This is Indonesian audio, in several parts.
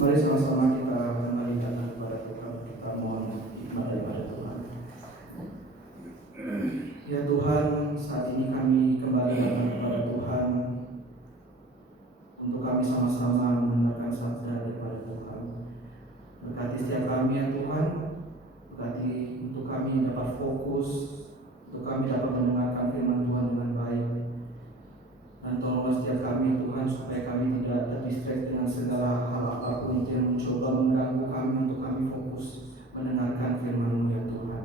Mari sama-sama kita kembalikan kepada Tuhan, kita mohon hikmat daripada Tuhan. Ya Tuhan, saat ini kami kembali datang kepada Tuhan untuk kami sama-sama mendengarkan sabda daripada Tuhan. Berkati setiap kami ya Tuhan, berkati untuk kami dapat fokus, untuk kami dapat mendengarkan firman Tuhan dengan baik. Dan tolonglah setiap kami ya Tuhan, supaya kami tidak terdistract dengan segala hal apapun yang mencoba mengganggu kami untuk kami fokus mendengarkan firman-Mu ya Tuhan.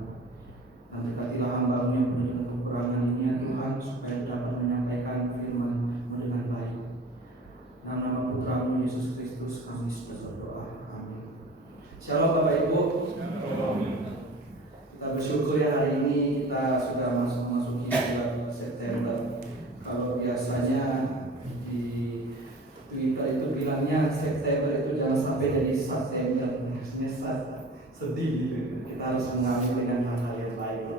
Dan berkatilah hamba-Mu yang penuh dengan kekurangan ini ya Tuhan, supaya dapat menyampaikan firman-Mu dengan baik. Dalam nama Putra-Mu Yesus Kristus kami sudah berdoa. Amin. Shalom Bapak Ibu. Kita bersyukur ya hari ini kita sudah masuki bulan September. Kalau biasanya di Twitter itu bilangnya September itu jangan sampai jadi September, sedih gitu. Kita harus mengambil dengan hal-hal yang baik.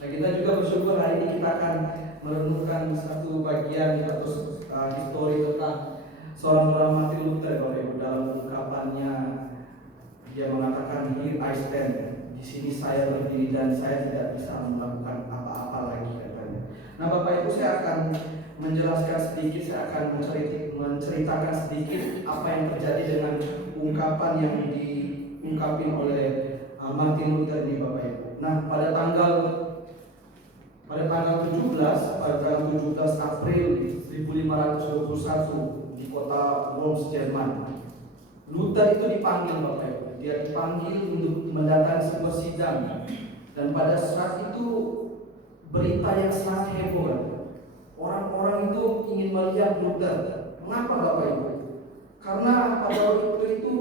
Nah kita juga bersyukur hari ini kita akan merenungkan satu bagian atau histori tentang seorang Martin Luther Bapak Ibu. Dalam ungkapannya dia mengatakan, "Here I stand." Di sini saya berdiri dan saya tidak bisa melakukan apa-apa lagi katanya. Nah Bapak Ibu, saya akan menjelaskan sedikit, saya akan menceritakan sedikit apa yang terjadi dengan ungkapan yang diungkapin oleh Martin Luther ini Bapak Ibu. Nah pada tanggal 17 April 1521 di kota Worms, Jerman, Luther itu dipanggil Bapak Ibu. Dia dipanggil untuk mendatangi sebuah sidang. Dan pada saat itu berita yang sangat heboh. Orang-orang itu ingin melihat Luther. Mengapa Bapak Ibu? Karena pada waktu itu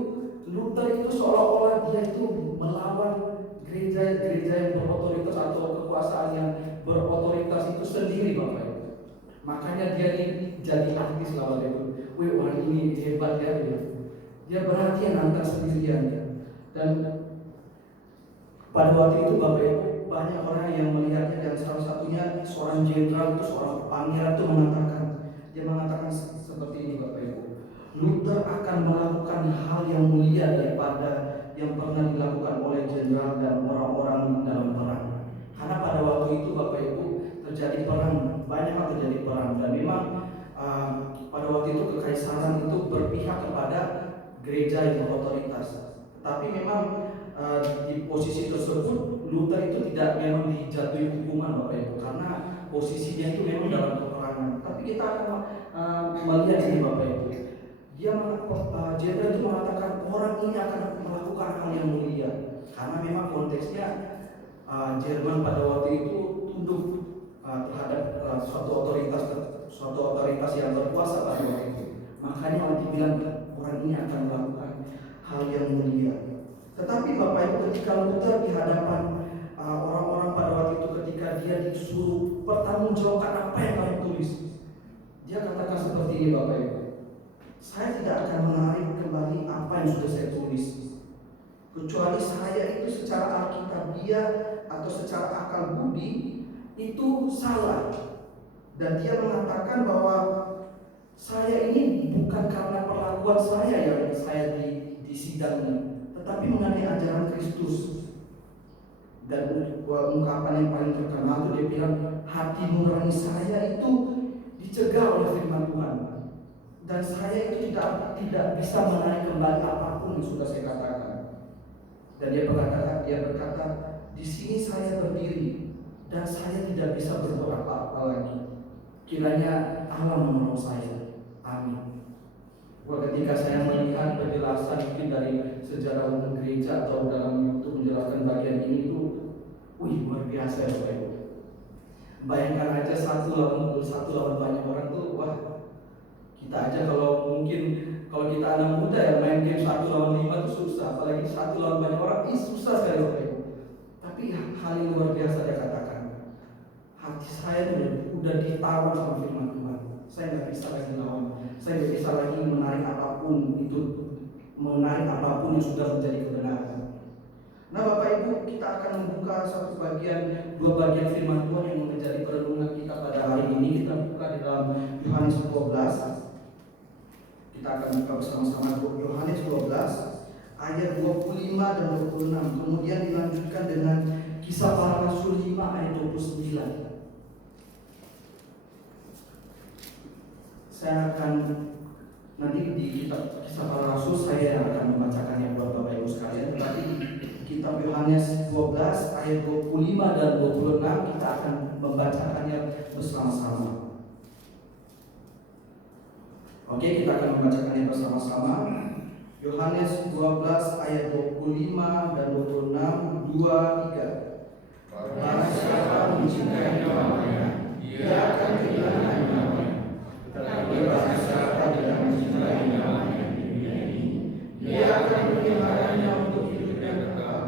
Luther itu seolah-olah dia itu melawan gereja-gereja yang berotoritas atau kekuasaan yang berotoritas itu sendiri Bapak Ibu. Makanya dia ini jadi aktif lah Bapak Ibu. Wih, orang ini hebat ya. Dia berhati yang angkat sendirian. Dan pada waktu itu Bapak Ibu, banyak orang yang melihatnya, dan salah satunya seorang jenderal itu, seorang pangeran itu mengatakan seperti ini Bapak Ibu. Luther akan melakukan hal yang mulia daripada yang pernah dilakukan oleh jenderal dan orang-orang dalam perang. Karena pada waktu itu Bapak Ibu terjadi perang, banyak hal terjadi perang, dan memang pada waktu itu kekaisaran itu berpihak kepada gereja yang berotoritas. Tapi memang di posisi tersebut Luther itu tidak memang dijatuhi hukuman Bapak Ibu, karena posisinya itu memang dalam peperangan. Tapi kita akan melihat ini Bapak Ibu. Jenderal itu mengatakan orang ini akan melakukan hal yang mulia, karena memang konteksnya Jerman pada waktu itu tunduk terhadap suatu otoritas yang berkuasa pada waktu itu. Makanya dibilang orang ini akan melakukan hal yang mulia. Tetapi Bapak Ibu, ketika Luther di hadapan orang-orang pada waktu itu, ketika dia disuruh pertanggungjawabkan apa yang kamu tulis, dia katakan seperti ini Bapak Ibu. Saya tidak akan menarik kembali apa yang sudah saya tulis, kecuali saya itu secara alkitabiah atau secara akal budi itu salah. Dan dia mengatakan bahwa saya ini bukan karena perlakuan saya yang saya di sidang ini, tetapi mengenai ajaran Kristus. Dan ungkapan yang paling terkenal itu dia bilang, hati nurani saya itu dicegah oleh firman Tuhan, dan saya itu tidak bisa menarik kembali apapun yang sudah saya katakan. Dan dia berkata, di sini saya berdiri dan saya tidak bisa berbuat apa-apa lagi. Kiranya Allah menolong saya. Amin. Ketika saya melihat penjelasan mungkin dari sejarah umum gereja atau dalam YouTube menjelaskan bagian ini itu, luar biasa ya Bapak Ibu. Bayangkan aja satu lawan banyak orang tuh, wah, kita aja kalau kita anak muda ya main game 1 lawan 5 itu susah, apalagi 1 lawan banyak orang, ini susah sekali Bapak Ibu. Tapi hal yang luar biasa dia katakan, hati saya udah ditawan sama firman Tuhan. Saya nggak bisa lagi lawan, saya nggak bisa lagi menarik apapun yang sudah menjadi kebenaran. Nah Bapak Ibu, kita akan membuka dua bagian firman Tuhan yang menjadi perenungan kita pada hari ini. Kita buka di dalam Yohanes 12. Kita akan buka bersama-sama Yohanes 12 ayat 25 dan 26. Kemudian dilanjutkan dengan Kisah Para Rasul 5 ayat 29. Saya akan nanti di kitab Kisah Para Rasul saya yang akan membacakannya buat Bapak Ibu sekalian. Tetapi kitab Yohanes 12 ayat 25 dan 26 kita akan membacakannya bersama-sama. Oke, kita akan membacakannya bersama-sama. Yohanes 12 ayat 25 dan 26, 2, 3. Barang siapa mencintai nyawanya, dia akan kehilangan nyawanya. Tetapi barang siapa tidak mencintai nyawanya di dunia ini, dia akan memeliharanya untuk hidup yang kekal.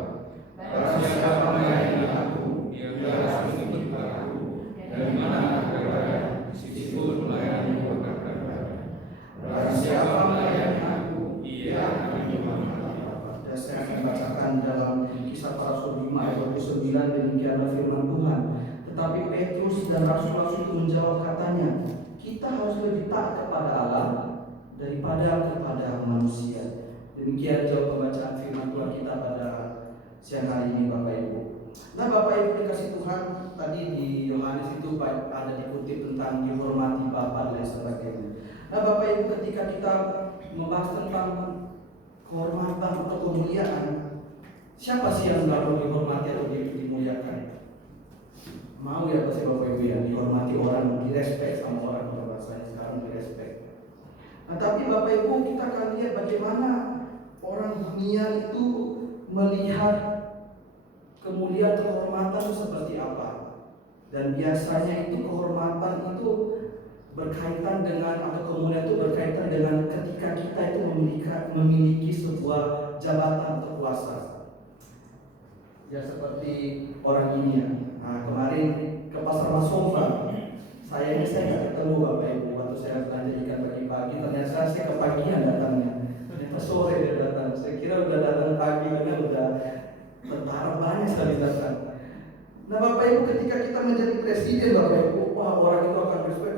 Barang siapa melayani aku, dia harus mengikuti aku, dan di mana aku berada, di situ melayani akan berada. Barang siapa melayani aku, ia akan menyembah Bapa. Dan saya akan bacakan dalam Kisah Para Rasul 5 ayat 29, demikianlah firman Tuhan. Tetapi Petrus dan rasul-rasul itu menjawab katanya, kita harus lebih taat kepada Allah daripada kepada manusia. Demikian jawab pembacaan firman Tuhan kita pada siang hari ini, Bapak Ibu. Nah, Bapak Ibu dikasih Tuhan, tadi di Yohanes itu ada dikutip tentang dihormati Bapa dan sebagainya. Nah, Bapak Ibu, ketika kita membahas tentang kehormatan atau kemuliaan, siapa sih yang nggak perlu dihormati atau dimuliakan? Mau ya pasti Bapak Ibu ya, dihormati orang, direspek sama orang, kalau bahasanya sekarang direspek. Nah, tapi Bapak Ibu, kita akan lihat bagaimana orang dunia itu melihat kemuliaan kehormatan itu seperti apa. Dan biasanya itu kehormatan itu berkaitan dengan, atau kemuliaan itu berkaitan dengan ketika kita itu memiliki sebuah jabatan atau kuasa. Ya seperti orang ini ya. Nah, kemarin ke pasar Masomba, saya nggak ketemu Bapak Ibu waktu saya belanja ikan pagi-pagi. Ternyata saya kepagian datangnya. Ternyata sore dia datang. Saya kira udah datang pagi karena udah tentara banyak sekali datang. Nah, Bapak Ibu, ketika kita menjadi presiden, Bapak Ibu, wah, orang itu akan respect.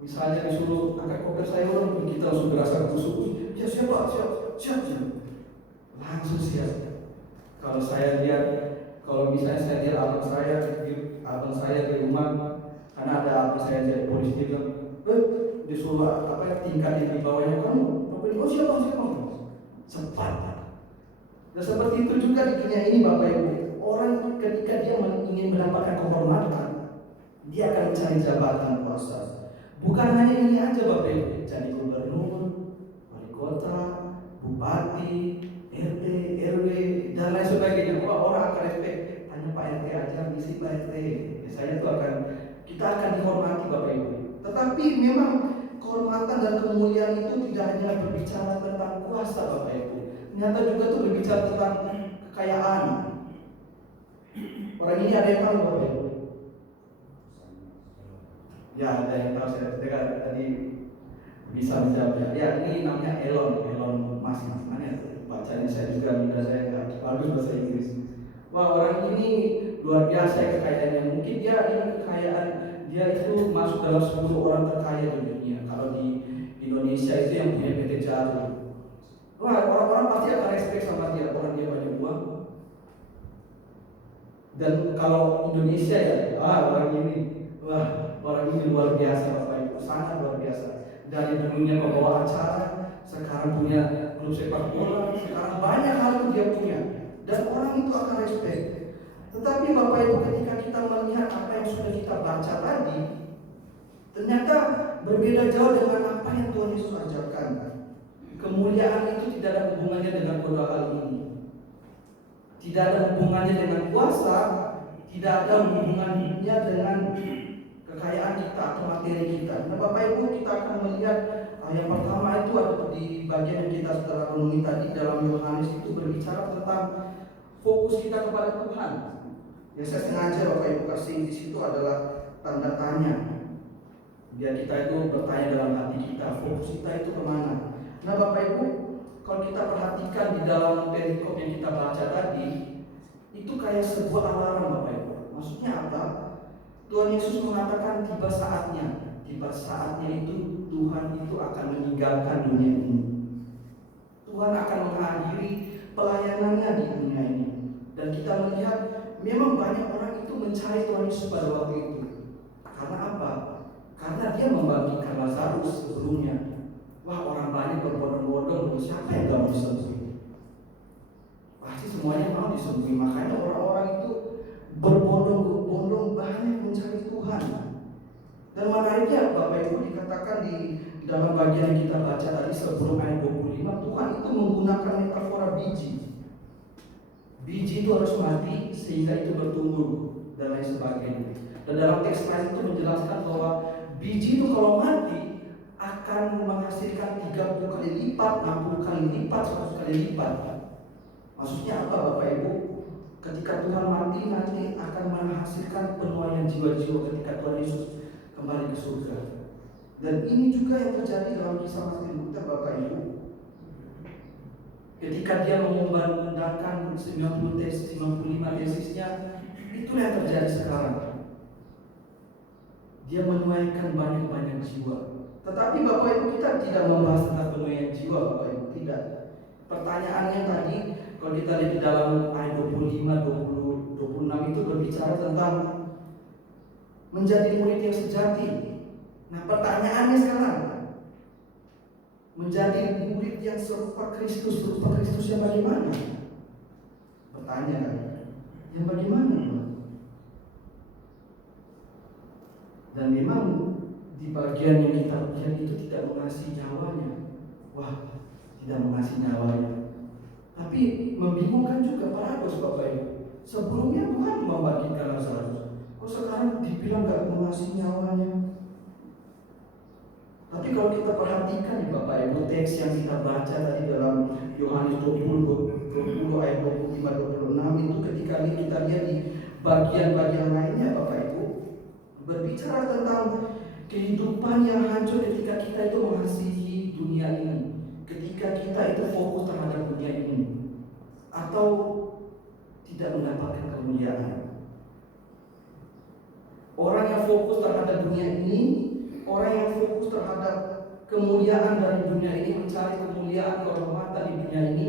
Misalnya disuruh angkat koper sayur, kita langsung berasa busuk. Ya siap. Langsung siap. Kalau saya lihat, kalau misalnya saya lihat abang saya di rumah, karena ada abang saya jadi polisi, dia bilang, disuruh tingkat yang di bawahnya kamu. Oh siapa? Cepat. Dan seperti itu juga di dunia ini, Bapak Ibu. Orang ketika dia ingin mendapatkan kehormatan, dia akan mencari jabatan kuasa. Bukan hanya ini aja, Bapak Ibu, jadi gubernur, wali kota, bupati, RT, RW, dan lain sebagainya. Orang akan respect. Tanya Pak RT aja, misi Pak RT. Saya tuh kita akan dihormati, Bapak Ibu. Tetapi memang kehormatan dan kemuliaan itu tidak hanya berbicara tentang kuasa, Bapak Ibu. Ternyata juga tuh berbicara tentang kekayaan. Orang ini ada yang tahu, Bapak Ibu? Ya, ada yang tahu. Saya tadi bisa menjawabnya. Ya, ini namanya Elon Musk. Mana bacanya saya juga minta saya nggak bagus bahasa Inggris. Wah, orang ini luar biasa kekayaannya. Mungkin dia ini kekayaan dia itu masuk dalam 10 orang terkaya di dunia. Kalau di Indonesia itu yang punya PT Jarum. Wah, orang-orang pasti akan respect sama dia. Orang dia banyak uang. Dan kalau Indonesia ya, orang ini, orang ini luar biasa, Bapak Ibu, sangat luar biasa. Dari dulunya pembawa acara, sekarang punya klub sepak bola, sekarang banyak hal yang dia punya. Dan orang itu akan respect. Tetapi Bapak Ibu, ketika kita melihat apa yang sudah kita baca tadi, ternyata berbeda jauh dengan apa yang Tuhan Yesus ajarkan. Kemuliaan itu tidak ada hubungannya dengan kedua hal ini. Tidak ada hubungannya dengan kuasa, tidak ada hubungannya dengan kekayaan kita atau materi kita. Nah, Bapak Ibu, kita akan melihat yang pertama itu ada di bagian yang kita setelah renungi tadi dalam Yohanes itu berbicara tentang fokus kita kepada Tuhan. Yang saya sengaja Bapak Ibu kasih di situ adalah tanda tanya. Biar kita itu bertanya dalam hati kita, fokus kita itu kemana? Nah, Bapak Ibu, kalau kita perhatikan di dalam perikop yang kita baca tadi, itu kayak sebuah alarm, Bapak Ibu. Maksudnya apa? Tuhan Yesus mengatakan tiba saatnya itu Tuhan itu akan meninggalkan dunia ini. Tuhan akan mengakhiri pelayanannya di dunia ini. Dan kita melihat memang banyak orang itu mencari Tuhan Yesus pada waktu itu. Karena apa? Karena dia membangkitkan Lazarus sebelumnya. Wah, orang banyak berbondong-bondong, siapa yang gak mau disembuhi? Pasti semuanya mau disembuhi. Makanya orang-orang itu berbondong-bondong banyak mencari Tuhan. Dan menariknya Bapak Ibu, dikatakan di dalam bagian yang kita baca tadi sebelum ayat 25, Tuhan itu menggunakan metafora biji. Biji itu harus mati sehingga itu bertumbuh dan lain sebagainya. Dan dalam teks lain itu menjelaskan bahwa biji itu kalau mati akan menghasilkan 30 kali lipat, 60 kali lipat, 100 kali lipat. Maksudnya apa Bapak Ibu? Ketika Tuhan mati nanti akan menghasilkan penuaian jiwa-jiwa ketika Tuhan Yesus kembali ke surga. Dan ini juga yang terjadi dalam kisah Martin Luther Bapak Ibu. Ketika dia mengundangkan 95 tesisnya, itu yang terjadi sekarang. Dia menuaikan banyak-banyak jiwa. Tetapi Bapak Ibu, kita tidak membahas tentang penuaian jiwa Bapak Ibu, tidak. Pertanyaannya tadi, kalau kita lihat di dalam ayat 25, 20, 26 itu berbicara tentang menjadi murid yang sejati. Nah, pertanyaannya sekarang, menjadi murid yang serupa Kristus yang bagaimana? Pertanyaan, yang bagaimana? Dan memang di bagian yang kita lihat itu tidak mengasihi nyawanya. Wah, tidak mengasihi nyawanya. Tapi membingungkan juga paradoks Bapak Ibu. Sebelumnya Tuhan membangkitkan Lazarus, kok sekarang dibilang gak mengasihi nyawanya? Tapi kalau kita perhatikan nih Bapak Ibu, teks yang kita baca tadi dalam Yohanes 20 ayat 25-26 itu ketika kita lihat di bagian-bagian lainnya Bapak Ibu, berbicara tentang kehidupan yang hancur ketika kita itu mengasihi dunia ini, ketika kita itu fokus terhadap dunia ini, atau tidak mendapatkan kemuliaan. Orang yang fokus terhadap dunia ini, orang yang fokus terhadap kemuliaan dari dunia ini, mencari kemuliaan, kehormatan di dunia ini,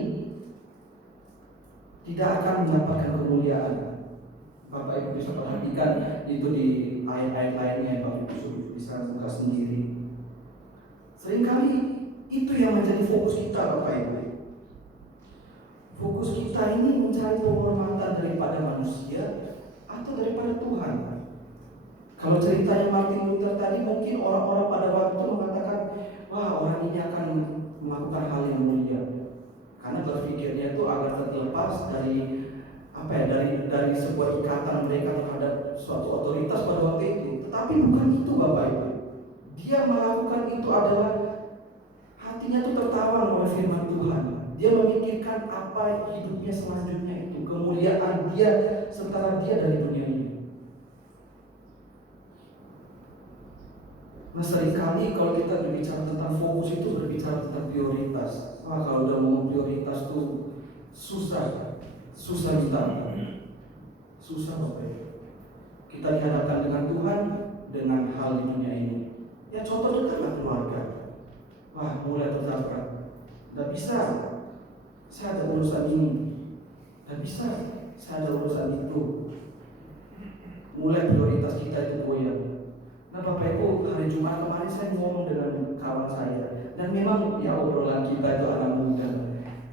tidak akan mendapatkan kemuliaan. Bapak Ibu bisa perhatikan itu di ayat-ayat lainnya, Bapak Ibu bisa buka sendiri. Seringkali itu yang menjadi fokus kita Bapak Ibu. Fokus kita ini mencari penghormatan daripada manusia atau daripada Tuhan. Kalau ceritanya Martin Luther tadi, mungkin orang-orang pada waktu itu mengatakan, wah, orang ini akan melakukan hal yang mulia, karena berpikirnya itu agar terlepas dari dari sebuah ikatan mereka terhadap suatu otoritas pada waktu itu. Tetapi bukan itu Bapak Ibu. Dia melakukan itu adalah hatinya itu tertawan oleh firman Tuhan. Dia memikirkan apa hidupnya selanjutnya itu, kemuliaan dia sementara dia dari dunia ini. Nah, seringkali kalau kita berbicara tentang fokus itu berbicara tentang prioritas. Kalau udah mau prioritas tuh susah kita, susah Bapak Ibu. Kita dihadapkan dengan Tuhan dengan hal di dunia ini. Ya contoh dekatlah keluarga. Wah, mulai tertabrak. Tidak bisa, saya ada urusan ini. Tidak bisa, saya ada urusan itu. Mulai prioritas kita itu goyah. Nah Bapak Ibu, hari Jumat kemarin saya ngomong dengan kawan saya, dan memang ya obrolan kita itu anak muda,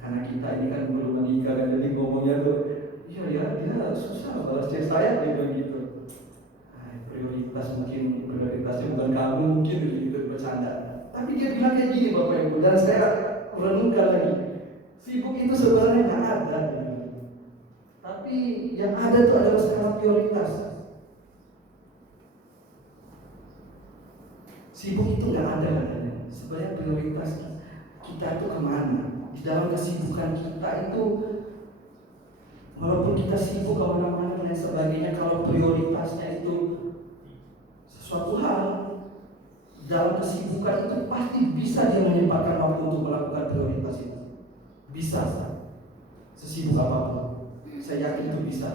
karena kita ini kan belum menikah, kan jadi ngomongnya tuh, dia susah balas chat saya dia bilang gitu. Prioritasnya bukan kamu mungkin gitu bercanda. Tapi dia bilang kayak gini Bapak Ibu, dan saya renungkan lagi, sibuk itu sebenarnya nggak ada, tapi yang ada itu adalah skala prioritas. Sibuk itu nggak ada katanya. Sebenarnya prioritas kita itu kemana? Di dalam kesibukan kita itu, walaupun kita sibuk kemana-mana dan sebagainya, kalau prioritasnya itu sesuatu hal, dalam kesibukan itu pasti bisa dia menyempatkan waktu untuk melakukan prioritas itu. Bisa, sesibuk apapun. Saya yakin itu bisa.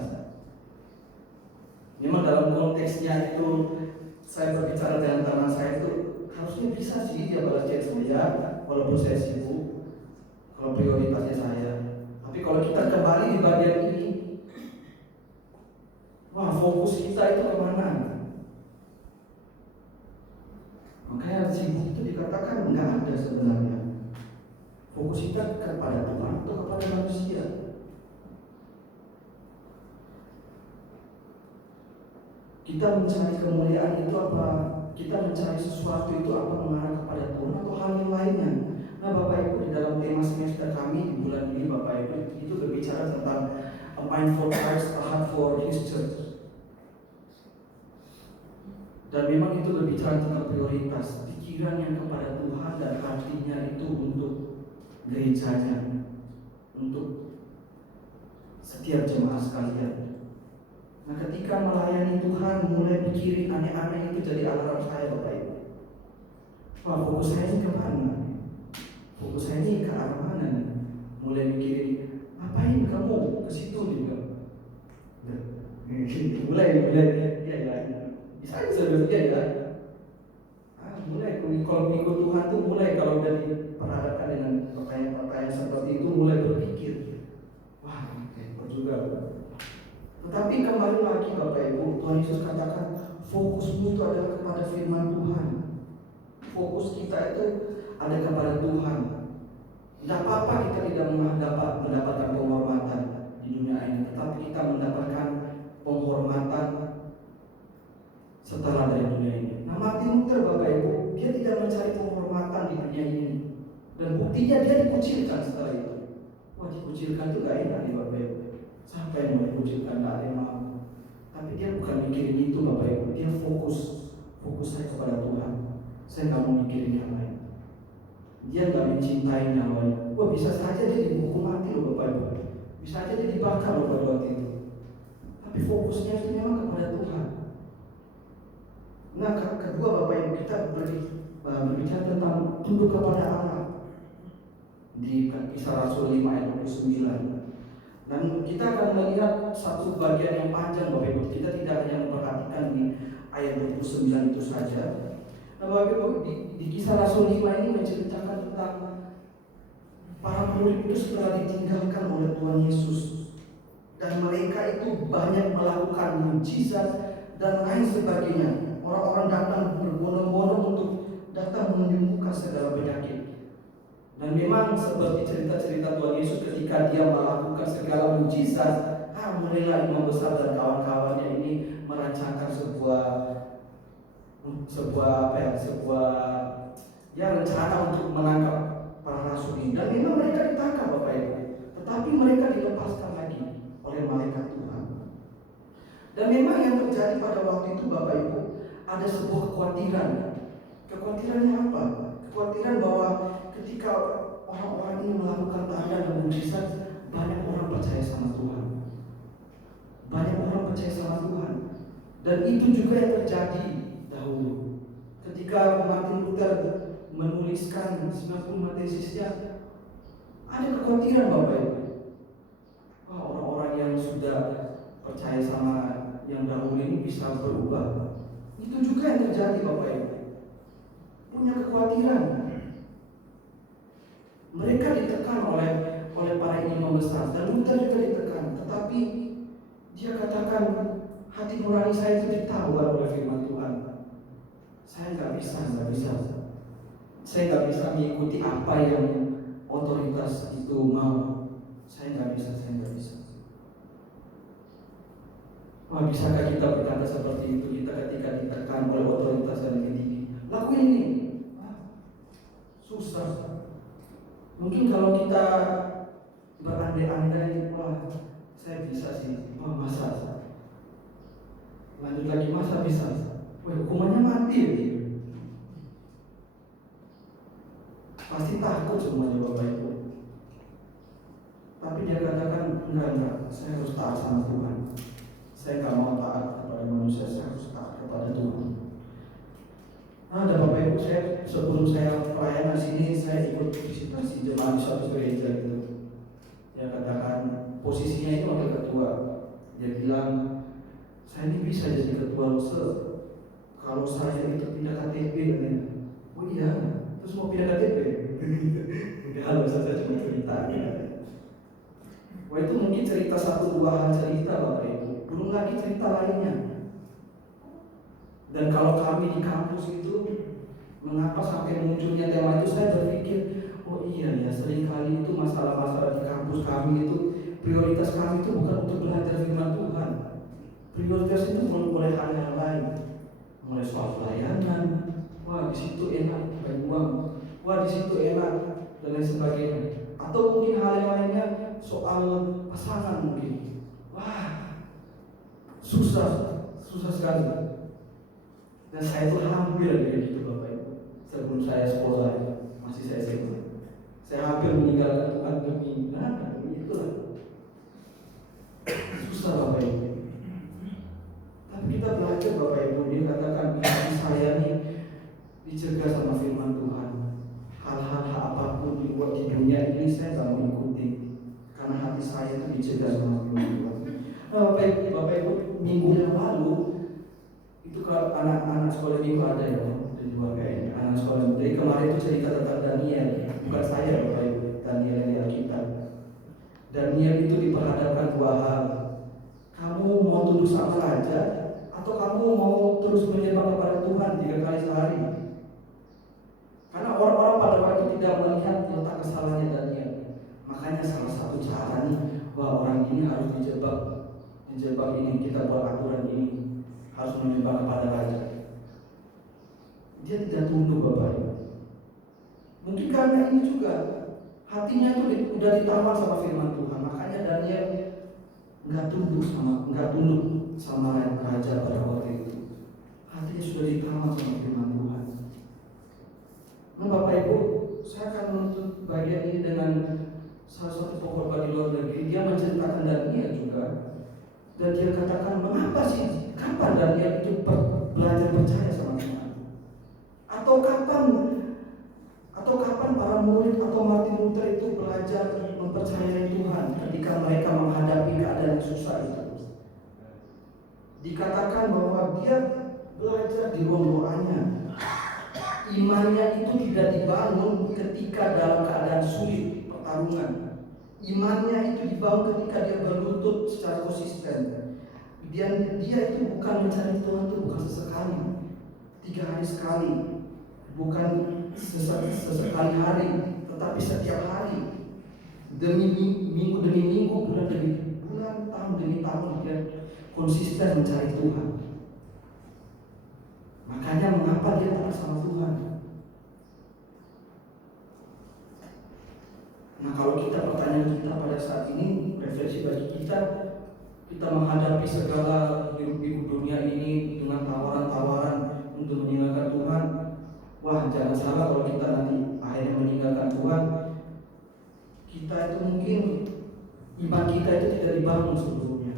Memang dalam konteksnya itu, saya berbicara dengan teman saya itu harusnya bisa sih dia balas chat. walaupun saya sibuk, kalau prioritasnya saya. Tapi kalau kita kembali di bagian ini, wah, fokus kita itu kemana? Makanya sibuk itu dikatakan nggak ada sebenarnya. Fokus kita kepada Tuhan atau kepada manusia? Kita mencari kemuliaan itu apa? Kita mencari sesuatu itu apa mengarah kepada Tuhan atau hal yang lainnya? Nah, Bapak Ibu, di dalam tema semester kami di bulan ini, Bapak Ibu, itu berbicara tentang a mind for Christ, a heart for His church. Dan memang itu berbicara tentang prioritas, pikiran yang kepada Tuhan dan hatinya itu untuk gerejanya, untuk setiap jemaah sekalian. Nah, ketika melayani Tuhan, mulai pikirin aneh-aneh itu jadi alarm saya, Bapak Ibu. Wah, fokus saya ini kemana? Fokus saya ini ke arah mana nih? Mulai mikirin, ngapain kamu ke situ juga? Mulai, ya. Bisa aja sebenarnya ya. Mulai kalau ikut Tuhan tuh mulai kalau udah diperhadapkan dengan pertanyaan-pertanyaan seperti itu mulai berpikir, wah, repot juga. Tetapi kembali lagi Bapak Ibu, Tuhan Yesus katakan fokusmu itu adalah kepada firman Tuhan. Fokus kita itu ada kepada Tuhan. Tidak apa-apa kita tidak mendapatkan penghormatan di dunia ini, tetapi kita mendapatkan penghormatan setelah dari dunia ini. Nah, Martin Luther, Bapak Ibu, dia tidak mencari penghormatan di dunia ini, dan buktinya dia dikucilkan setelah itu. Wah, dikucilkan itu gak enak nih Bapak Ibu. Siapa yang mau dikucilkan? Gak ada yang mau. Tapi dia bukan mikirin itu Bapak Ibu. Dia fokus saya kepada Tuhan. Saya gak mau mikirin yang lain. Dia gak mencintai nyawanya. Wah, bisa saja dia dihukum mati loh Bapak Ibu. Bisa saja dia dibakar loh pada waktu itu. Tapi fokusnya itu memang kepada Tuhan. Nah, kedua Bapak Ibu, kita berbicara tentang tunduk kepada Allah di Kisah Rasul 5 ayat 29. Dan kita akan melihat satu bagian yang panjang Bapak Ibu. Kita tidak hanya memperhatikan di ayat 29 itu saja. Nah, Bapak Ibu, di Kisah Rasul 5 ini menceritakan tentang para murid itu setelah ditinggalkan oleh Tuhan Yesus, dan mereka itu banyak melakukan mujizat dan lain sebagainya. Orang-orang datang berbondong-bondong untuk datang menyembuhkan segala penyakit. Dan memang seperti cerita-cerita Tuhan Yesus ketika dia melakukan segala mujizat, mulailah imam besar dan kawan-kawannya ini merancangkan sebuah rencana untuk menangkap para rasul ini. Dan memang mereka ditangkap Bapak Ibu, tetapi mereka dilepaskan lagi oleh malaikat Tuhan. Dan memang yang terjadi pada waktu itu Bapak Ibu, ada sebuah kekhawatiran. Kekhawatirannya apa? Kekhawatiran bahwa ketika orang-orang ini melakukan tanda dan mujizat, banyak orang percaya sama Tuhan. Banyak orang percaya sama Tuhan. Dan itu juga yang terjadi dahulu. Ketika Martin Luther menuliskan 90 tesisnya, ada kekhawatiran Bapak Ibu. Orang-orang yang sudah percaya sama yang dahulu ini bisa berubah. Itu juga yang terjadi Bapak Ibu. Punya kekhawatiran. Mereka ditekan oleh para imam besar, dan Luther juga ditekan. Tetapi dia katakan, hati nurani saya itu ditawar oleh firman Tuhan. Saya nggak bisa. Saya nggak bisa mengikuti apa yang otoritas itu mau. Saya nggak bisa. Wah, bisakah kita berkata seperti itu? Kita ketika ditekan oleh otoritas yang lebih tinggi, lakuin ini. Susah. Mungkin kalau kita berandai-andai, wah, saya bisa sih. Wah, masa? Lanjut lagi, masa bisa? Wah, hukumannya mati ya. Pasti takut semuanya Bapak Ibu. Tapi dia katakan, enggak, saya harus taat sama Tuhan. Saya nggak mau taat kepada manusia, saya harus taat kepada Tuhan. Nah, ada Bapak Ibu, sebelum saya pelayanan sini, saya ikut visitasi jemaat di suatu gereja gitu. Dia katakan posisinya itu wakil ketua. Dia bilang, saya ini bisa jadi ketua kalau saya itu pindah KTP katanya. Oh iya, terus mau pindah KTP? Wah, itu mungkin cerita satu dua hal cerita Bapak Ibu. Belum lagi cerita lainnya. Dan kalau kami di kampus itu, mengapa sampai munculnya tema itu, saya berpikir, oh iya ya, seringkali itu masalah-masalah di kampus kami itu, prioritas kami itu bukan untuk belajar firman Tuhan. Prioritas itu mulai hal-hal lain, mulai soal pelayanan, wah di situ enak banyak uang, wah di situ enak dan lain sebagainya. Atau mungkin hal yang lainnya soal pasangan mungkin, wah susah sekali. Dan saya itu hampir kayak gitu Bapak Ibu. Sebelum saya sekolah, masih saya sekolah, saya hampir meninggalkan Tuhan demi itulah. Susah Bapak Ibu. Tapi kita belajar Bapak Ibu, dia katakan hati saya ini dicegah sama firman Tuhan. Hal-hal apapun di dunia ini saya gak mau ikuti, karena hati saya itu dicegah sama firman Tuhan. Nah, Bapak Ibu, minggu yang lalu itu kalau anak-anak sekolah minggu ada ya di luar kayaknya anak sekolah. Jadi kemarin itu cerita tentang Daniel, bukan saya Bapak Ibu, Daniel yang di Alkitab. Daniel itu diperhadapkan dua hal. Kamu mau tunduk sama raja, atau kamu mau terus menyembah kepada Tuhan 3 kali sehari? Karena orang-orang pada waktu tidak melihat letak kesalahannya Daniel. Makanya salah satu cara nih, bahwa orang ini harus dijebak ini, kita buat aturan ini, harus menyembah kepada raja. Dia tidak tunduk Bapak Ibu. Mungkin karena ini juga hatinya itu udah ditawan sama firman Tuhan. Makanya Daniel nggak tunduk sama raja pada waktu itu. Hatinya sudah ditawan sama firman Tuhan. Nah Bapak Ibu, saya akan menuntut bagian ini dengan salah satu pengkhotbah di luar negeri. Dia menceritakan Daniel juga, dan dia katakan, mengapa sih, kapan Daniel itu belajar percaya sama Tuhan? Atau kapan para murid atau Martin Luther itu belajar mempercayai Tuhan ketika mereka menghadapi keadaan yang susah itu? Dikatakan bahwa dia belajar di ruang doanya. Imannya itu tidak dibangun ketika dalam keadaan sulit pertarungan. Imannya itu dibangun ketika dia berlutut secara konsisten. Dia itu bukan mencari Tuhan itu bukan sesekali, 3 hari sekali, bukan sesekali hari, tetapi setiap hari, minggu demi minggu, bulan demi bulan, tahun demi tahun, dia konsisten mencari Tuhan. Makanya mengapa dia taat sama Tuhan? Nah, kalau pertanyaan kita pada saat ini, refleksi bagi kita menghadapi segala hidup dunia ini dengan tawaran-tawaran untuk meninggalkan Tuhan. Wah, jangan salah kalau kita nanti akhirnya meninggalkan Tuhan. Kita itu mungkin iman kita itu tidak dibangun sebelumnya,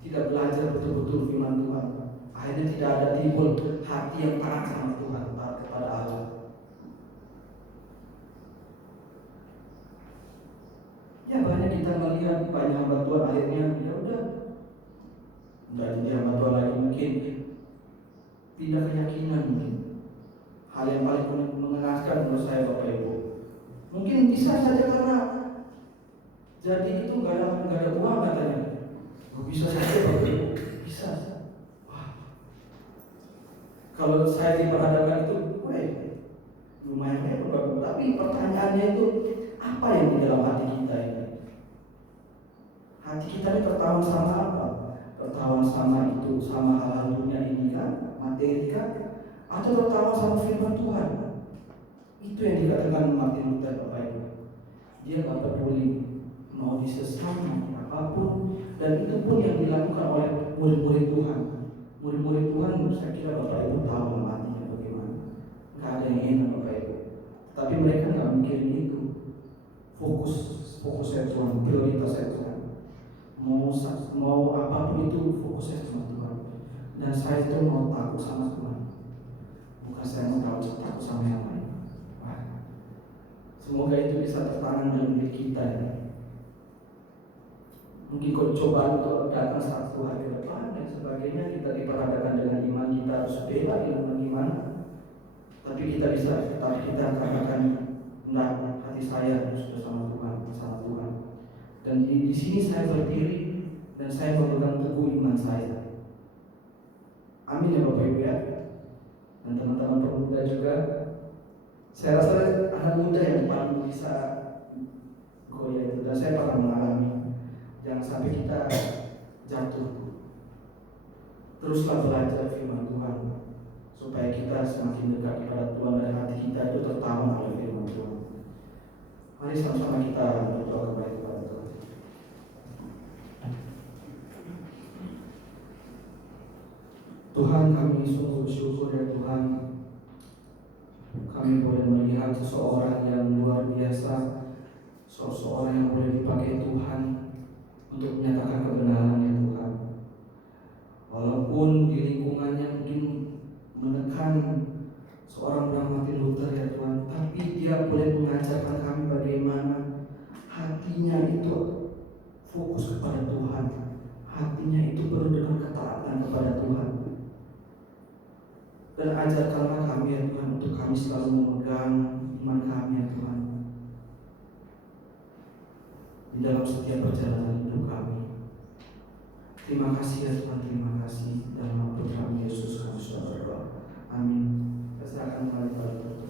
tidak belajar betul-betul firman Tuhan. Akhirnya tidak ada timbul hati yang taat sama Tuhan, taat kepada Allah. Ya banyak kita melihat banyak hamba Tuhan akhirnya ya udah jadi hamba Tuhan lagi, mungkin pindah keyakinan mungkin. Hal yang paling mengenaskan menurut saya Bapak Ibu, mungkin bisa saja karena jadi itu nggak ada uang katanya. Bisa saja Bapak Ibu, bisa. Kalau saya diperhadapkan itu, lumayan hebat. Tapi pertanyaannya itu, apa yang di dalam hati kita ini? Hati kita ini tertawan sama apa? Tertawan sama itu, sama hal-hal dunia ini kan, materi kan? Atau tertawan sama firman Tuhan? Itu yang dikatakan Martin Luther Bapak Ibu. Dia gak peduli mau disesatkan apapun, dan itu pun yang dilakukan oleh murid-murid Tuhan. Murid-murid Tuhan, saya kira Bapak Ibu tahu matinya bagaimana. Gak ada yang enak Bapak Ibu. Tapi mereka gak mikirin itu. Fokusnya Tuhan, prioritasnya Tuhan. Mau apapun itu fokusnya sama Tuhan. Dan saya itu mau takut sama Tuhan, bukan saya mau takut sama yang lain. Semoga itu bisa tertanam dalam diri kita ya. Mungkin kalau cobaan untuk datang satu hari depan dan sebagainya, kita diperhadapkan dengan iman kita harus bela dengan gimana. Tapi kita katakan kehendak hati saya bersama Tuhan, bersama Tuhan. Dan di sini saya berdiri dan saya memegang teguh iman saya. Amin ya Bapak Ibu ya. Dan teman-teman pemuda juga. Saya rasa anak muda yang paling bisa goyah itu, dan saya pernah mengalami. Jangan sampai kita jatuh. Teruslah belajar firman Tuhan supaya kita semakin dekat kepada Tuhan dan hati kita itu tertawa oleh firman Tuhan. Mari sama-sama kita berdoa kembali kepada Tuhan. Tuhan, kami sungguh bersyukur ya Tuhan, kami boleh melihat seseorang yang luar biasa, seseorang yang boleh dipakai Tuhan untuk menyatakan kebenaran ya Tuhan. Walaupun di lingkungannya mungkin menekan seorang bernama Martin Luther ya Tuhan, tapi dia boleh mengajarkan kami bagaimana hatinya itu fokus kepada Tuhan, hatinya itu penuh dengan ketaatan kepada Tuhan. Dan ajarkanlah kami ya Tuhan, untuk kami selalu memegang iman kami ya Tuhan di dalam setiap perjalanan hidup kami. Terima kasih ya Tuhan, terima kasih. Dalam nama Putra Yesus kami sudah berdoa. Amin. Saya akan kembali kepada